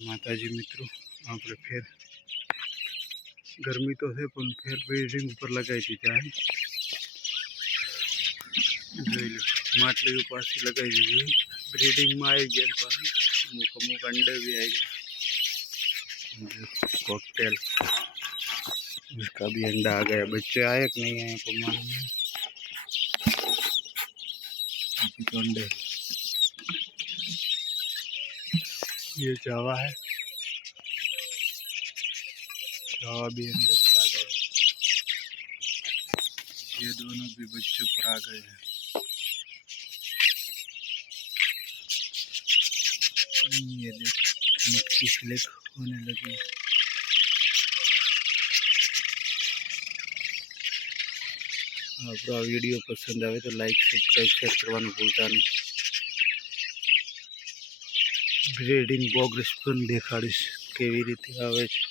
माताजी मित्रों આપણે ફેર गर्मी तो है पर फिर ब्रीडिंग पर लगाई दीधा है। માટલી पास लगाई दी ब्रीडिंग में आई गया अमुक अमुक अंडे भी आई गए। कॉकटेल उसका भी अंडा आ गया। बच्चे आए कि नहीं आए को मालूम नहीं। तो अंडे ये जावा है, जावा भी अंडे पर आ गए। ये दोनों भी बच्चों पर आ गए हैं। ये देख मटकी स्लिप होने लगी। आपको आ वीडियो पसंद आए तो लाइक सब्सक्राइब शेयर करना भूलता नहीं। ब्रीडिंग प्रोग्रेस पण देखाड़ीश केवी रीते आवे छे।